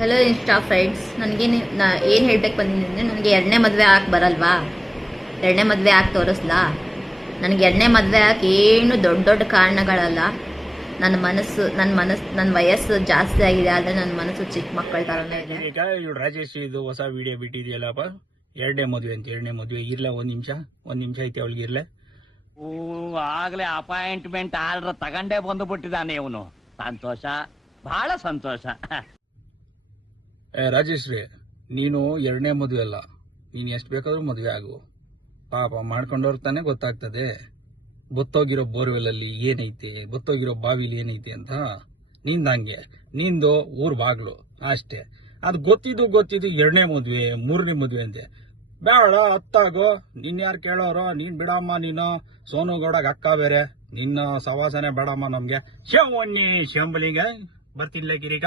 Hello insta friends, ನನಗೆ ಏನು ಹೇಳ್ಬೇಕು ಬಂದಿದ್ದೀನಿ ಅಂದರೆ, ನನಗೆ ಎರಡನೇ ಮದುವೆ ಹಾಕಿ ಬರಲ್ವಾ? ಎರಡನೇ ಮದುವೆ ಹಾಕಿ ತೋರಿಸ್ಲಾ? ನನಗೆ ಎರಡನೇ ಮದುವೆ ಹಾಕಿ ಏನು ದೊಡ್ಡ ದೊಡ್ಡ ಕಾರಣಗಳಲ್ಲ. ನನ್ನ ವಯಸ್ಸು ಜಾಸ್ತಿ ಆಗಿದೆ, ಆದರೆ ನನ್ನ ಮನಸ್ಸು ಚಿಕ್ಕ ಮಕ್ಕಳ ಥರನೇ ಇದೆ. ಈಗ ಇವ್ರು ರಾಜೇಶ್ ಇದು ಹೊಸ ವಿಡಿಯೋ ಬಿಟ್ಟಿದೆಯಲ್ಲಪ್ಪ, ಎರಡನೇ ಮದುವೆ ಅಂತ. ಎರಡನೇ ಮದುವೆ ಇರ್ಲ, ಒಂದ್ ನಿಮಿಷ ಐತೆ ಅವಳಿಗೆ ಇರ್ಲೆ. ಆಗ್ಲೇ ಅಪಾಯಿಂಟ್ಮೆಂಟ್ ಆರ್ಡರ್ ತಗೊಂಡೇ ಬಂದುಬಿಟ್ಟಿದ್ದಾನೆ ಇವನು. ಸಂತೋಷ, ಬಹಳ ಸಂತೋಷ. ರಾಜೇಶ್ ರೇ, ನೀನು ಎರಡನೇ ಮದುವೆ ಅಲ್ಲ, ನೀನ್ ಎಷ್ಟು ಬೇಕಾದ್ರೂ ಮದುವೆ ಆಗು. ಪಾಪ ಮಾಡ್ಕೊಂಡವ್ರ ತಾನೇ ಗೊತ್ತಾಗ್ತದೆ ಬತ್ತೋಗಿರೋ ಬೋರ್ವೆಲ್ ಅಲ್ಲಿ ಏನೈತೆ, ಬತ್ತೋಗಿರೋ ಬಾವಿಲಿ ಏನೈತೆ ಅಂತ. ಹಂಗೆ ನಿಂದು ಊರ್ ಬಾಗ್ಲು ಅಷ್ಟೇ. ಅದು ಗೊತ್ತಿದ್ದು ಎರಡನೇ ಮದ್ವೆ, ಮೂರನೇ ಮದ್ವೆ ಅಂತೆ. ಬೇಡ, ಹತ್ತಾಗೋ. ನಿನ್ ಯಾರು ಕೇಳೋರು? ನೀನ್ ಬಿಡಮ್ಮ, ನೀನು ಸೋನುಗೌಡಗ್ ಅಕ್ಕ ಬೇರೆ. ನಿನ್ನ ಸವಾಸನೆ ಬೇಡಮ್ಮ ನಮ್ಗೆ. ಶಂಬಲಿಂಗ ಬರ್ತಿಲ್ಲ ಗಿರಿಗ.